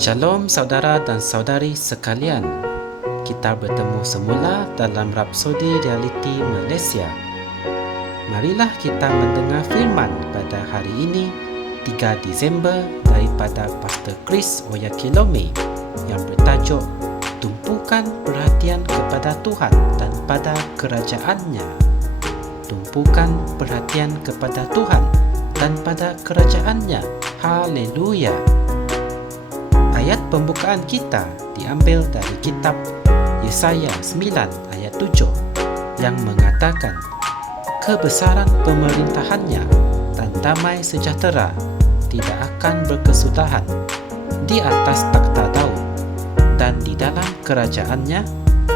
Shalom saudara dan saudari sekalian. Kita bertemu semula dalam Rapsodi Realiti Malaysia. Marilah kita mendengar firman pada hari ini 3 Disember daripada Pastor Chris Oyakilome yang bertajuk Tumpukan Perhatian kepada Tuhan dan pada Kerajaannya. Tumpukan perhatian kepada Tuhan dan pada Kerajaannya. Haleluya. Ayat pembukaan kita diambil dari kitab Yesaya 9 ayat 7 yang mengatakan kebesaran pemerintahannya dan damai sejahtera tidak akan berkesudahan di atas takhta Daud dan di dalam kerajaannya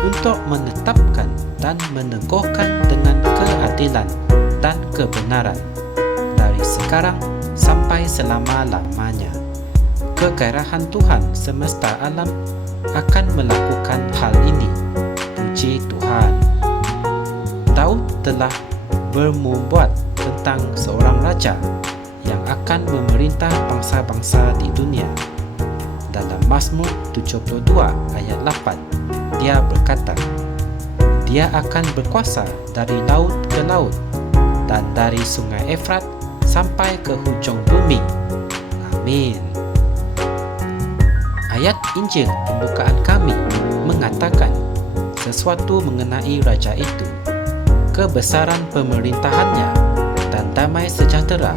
untuk menetapkan dan meneguhkan dengan keadilan dan kebenaran dari sekarang sampai selama-lamanya. Kegairahan Tuhan semesta alam akan melakukan hal ini. Puji Tuhan. Daud telah bernubuat tentang seorang raja yang akan memerintah bangsa-bangsa di dunia. Dalam Mazmur 72 ayat 8, dia berkata, dia akan berkuasa dari laut ke laut dan dari sungai Efrat sampai ke hujung bumi. Amin. Ayat Injil pembukaan kami mengatakan sesuatu mengenai raja itu. Kebesaran pemerintahannya dan damai sejahtera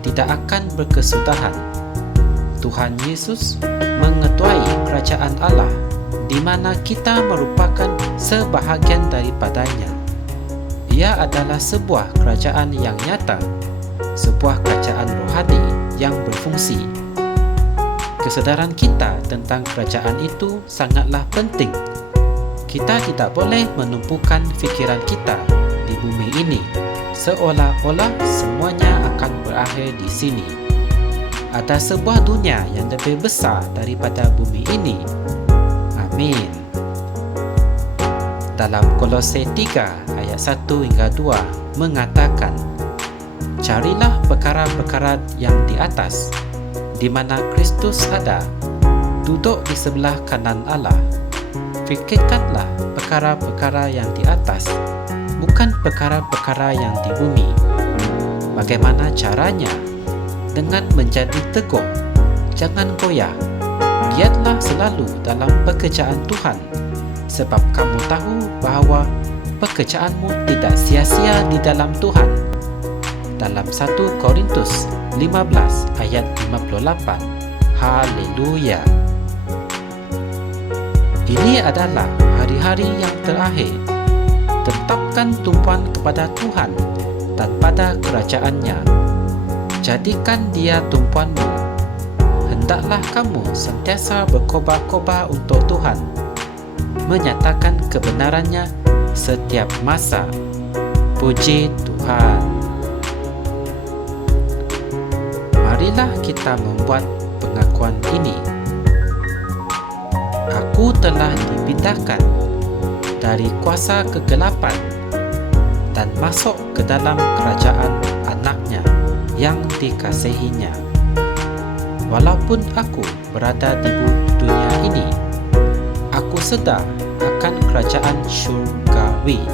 tidak akan berkesudahan. Tuhan Yesus mengetuai kerajaan Allah di mana kita merupakan sebahagian daripadanya. Ia adalah sebuah kerajaan yang nyata, sebuah kerajaan rohani yang berfungsi. Kesedaran kita tentang kerajaan itu sangatlah penting. Kita tidak boleh menumpukan fikiran kita di bumi ini seolah-olah semuanya akan berakhir di sini. Ada sebuah dunia yang lebih besar daripada bumi ini. Amin. Dalam Kolose 3 ayat 1 hingga 2 mengatakan, carilah perkara-perkara yang di atas, di mana Kristus ada, duduk di sebelah kanan Allah. Fikirkanlah perkara-perkara yang di atas, bukan perkara-perkara yang di bumi. Bagaimana caranya? Dengan menjadi teguh, jangan goyah. Giatlah selalu dalam pekerjaan Tuhan, sebab kamu tahu bahawa pekerjaanmu tidak sia-sia di dalam Tuhan. Dalam 1 Korintus 15 ayat 58. Haleluya. Ini adalah hari-hari yang terakhir. Tetapkan tumpuan kepada Tuhan dan pada kerajaannya. Jadikan dia tumpuanmu. Hendaklah kamu sentiasa berkobar-kobar untuk Tuhan, menyatakan kebenarannya setiap masa. Puji Tuhan. Marilah kita membuat pengakuan ini. Aku telah dipindahkan dari kuasa kegelapan dan masuk ke dalam kerajaan anaknya yang dikasihinya. Walaupun aku berada di dunia ini, aku sedar akan kerajaan syurgawi.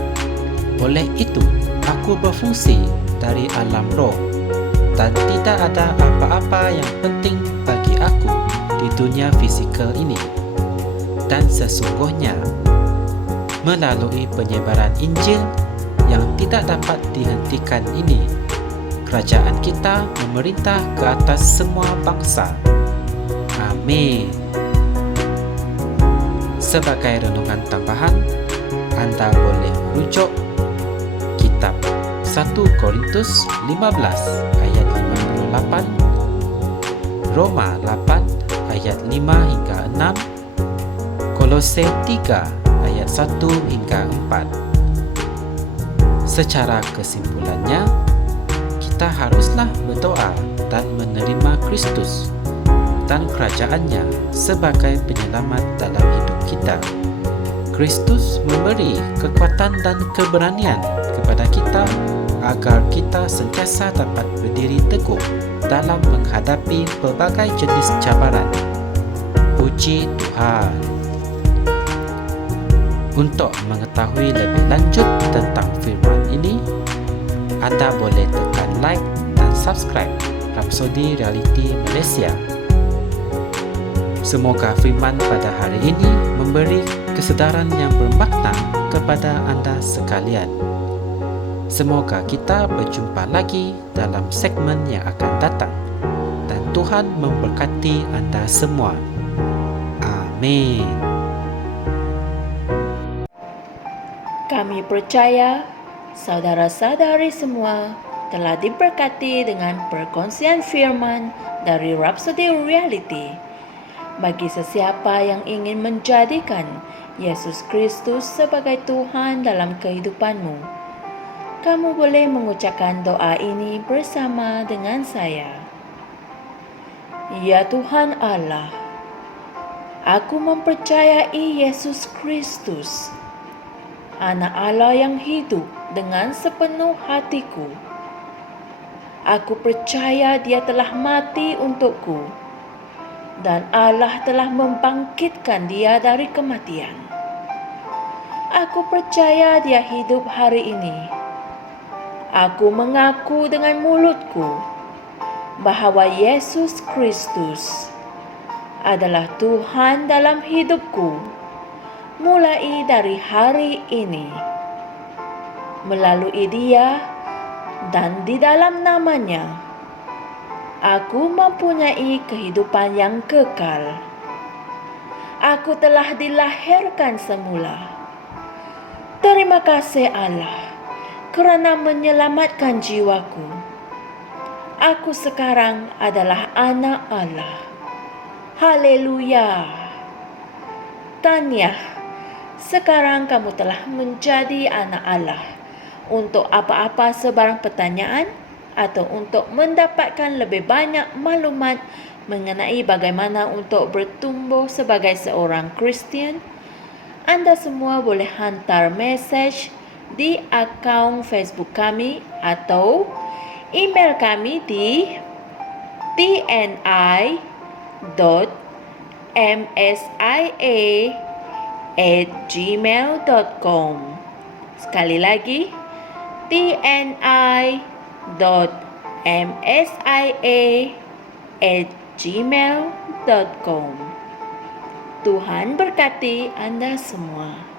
Oleh itu, aku berfungsi dari alam roh dan tidak ada apa-apa yang penting bagi aku di dunia fizikal ini. Dan sesungguhnya, melalui penyebaran Injil yang tidak dapat dihentikan ini, kerajaan kita memerintah ke atas semua bangsa. Amin. Sebagai renungan tambahan, Anda boleh merujuk kitab 1 Korintus 15 ayat 58, Roma 8 ayat 5 hingga 6, Kolose 3 ayat 1 hingga 4. Secara kesimpulannya, kita haruslah berdoa dan menerima Kristus dan kerajaannya sebagai penyelamat dalam hidup kita. Kristus memberi kekuatan dan keberanian kepada kita agar kita sentiasa dapat berdiri teguh dalam menghadapi pelbagai jenis cabaran. Puji Tuhan. Untuk mengetahui lebih lanjut tentang firman ini, anda boleh tekan like dan subscribe Rapsodi Realiti Malaysia. Semoga firman pada hari ini memberi kesedaran yang bermakna kepada anda sekalian. Semoga kita berjumpa lagi dalam segmen yang akan datang, dan Tuhan memberkati anda semua. Amin. Kami percaya saudara-saudari semua telah diberkati dengan perkongsian firman dari Rapsodi Reality. Bagi sesiapa yang ingin menjadikan Yesus Kristus sebagai Tuhan dalam kehidupanmu, kamu boleh mengucapkan doa ini bersama dengan saya. Ya Tuhan Allah, aku mempercayai Yesus Kristus, Anak Allah yang hidup dengan sepenuh hatiku. Aku percaya Dia telah mati untukku, dan Allah telah membangkitkan Dia dari kematian. Aku percaya Dia hidup hari ini. Aku mengaku dengan mulutku bahawa Yesus Kristus adalah Tuhan dalam hidupku mulai dari hari ini. Melalui Dia dan di dalam nama-Nya, aku mempunyai kehidupan yang kekal. Aku telah dilahirkan semula. Terima kasih Allah kerana menyelamatkan jiwaku. Aku sekarang adalah anak Allah. Haleluya. Tahniah. Sekarang kamu telah menjadi anak Allah. Untuk apa-apa sebarang pertanyaan atau untuk mendapatkan lebih banyak maklumat mengenai bagaimana untuk bertumbuh sebagai seorang Kristian, anda semua boleh hantar mesej di akaun Facebook kami atau email kami di tni.msia@gmail.com. Sekali lagi, tni.msia@gmail.com. Tuhan berkati anda semua.